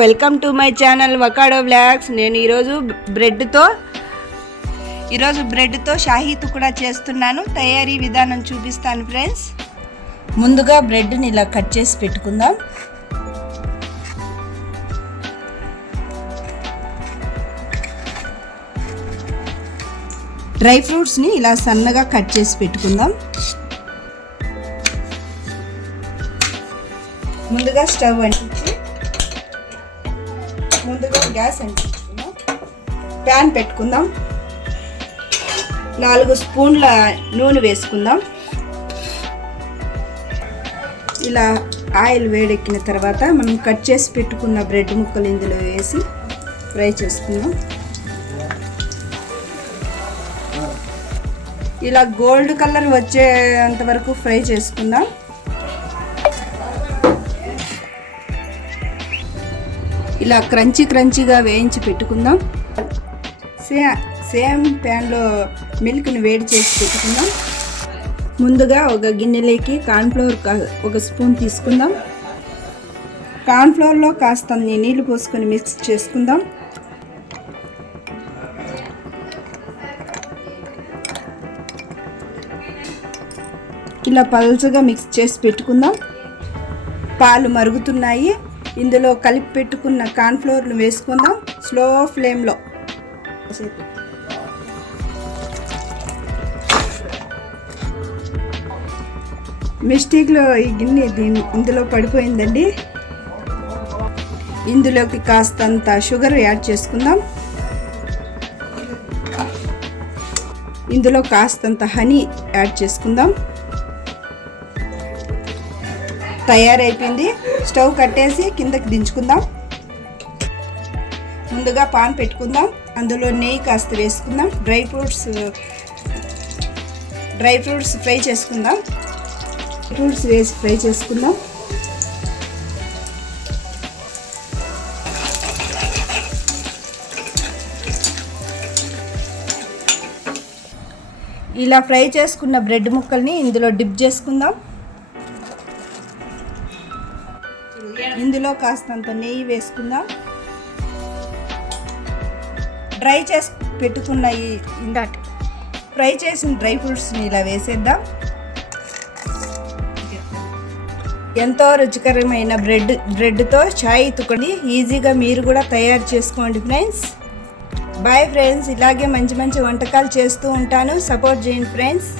Welcome to my channel వకాడో vlogs. నేను ఈరోజు బ్రెడ్తో షాహీ తుకుడా చేస్తున్నాను. తయారీ విధానం చూపిస్తాను ఫ్రెండ్స్. ముందుగా బ్రెడ్ని ఇలా కట్ చేసి పెట్టుకుందాం. డ్రై ఫ్రూట్స్ని ఇలా సన్నగా కట్ చేసి పెట్టుకుందాం. ముందుగా స్టవ్ అంటించి ముందుగా గ్యాస్ అంటించుకుందాం. ప్యాన్ పెట్టుకుందాం. 4 స్పూన్ల నూనె వేసుకుందాం. ఇలా ఆయిల్ వేడెక్కిన తర్వాత మనం కట్ చేసి పెట్టుకున్న బ్రెడ్ ముక్కలు ఇందులో వేసి ఫ్రై చేసుకుందాం. ఇలా గోల్డ్ కలర్ వచ్చేంత వరకు ఫ్రై చేసుకుందాం. ఇలా క్రంచీగా వేయించి పెట్టుకుందాం. సేమ్ ప్యాన్లో మిల్క్ని వేడి చేసి పెట్టుకుందాం. ముందుగా ఒక గిన్నెలోకి కార్న్ఫ్లోర్ 1 స్పూన్ తీసుకుందాం. కార్న్ఫ్లోర్లో కాస్త నీళ్ళు పోసుకొని మిక్స్ చేసుకుందాం. ఇలా పల్చగా మిక్స్ చేసి పెట్టుకుందాం. పాలు మరుగుతున్నాయి. ఇందులో కలిపి పెట్టుకున్న కార్న్ఫ్లోర్ను వేసుకుందాం. స్లో ఫ్లేమ్లో మిస్టేక్లో ఈ గిన్నె ఇందులో పడిపోయిందండి. ఇందులోకి కాస్తంత షుగర్ యాడ్ చేసుకుందాం. ఇందులో కాస్తంత హనీ యాడ్ చేసుకుందాం. తయారైపోయింది. స్టవ్ కట్టేసి కిందకి దించుకుందాం. ముందుగా పాన్ పెట్టుకుందాం. అందులో నెయ్యి కాస్త వేసుకుందాం. డ్రై ఫ్రూట్స్ ఫ్రై చేసుకుందాం. ఫ్రూట్స్ వేసి ఫ్రై చేసుకుందాం. ఇలా ఫ్రై చేసుకున్న బ్రెడ్ ముక్కల్ని ఇందులో డిప్ చేసుకుందాం. ఇందులో కాస్తంత నెయ్యి వేసుకుందాం. డ్రై చేసి పెట్టుకున్న ఫ్రై చేసిన డ్రై ఫ్రూట్స్ని ఇలా వేసేద్దాం. ఎంతో రుచికరమైన బ్రెడ్తో చాయ్ తుకండి. ఈజీగా మీరు కూడా తయారు చేసుకోండి ఫ్రెండ్స్. Bye friends. ఇలాగే మంచి వంటకాలు చేస్తూ ఉంటాను. సపోర్ట్ చేయండి ఫ్రెండ్స్.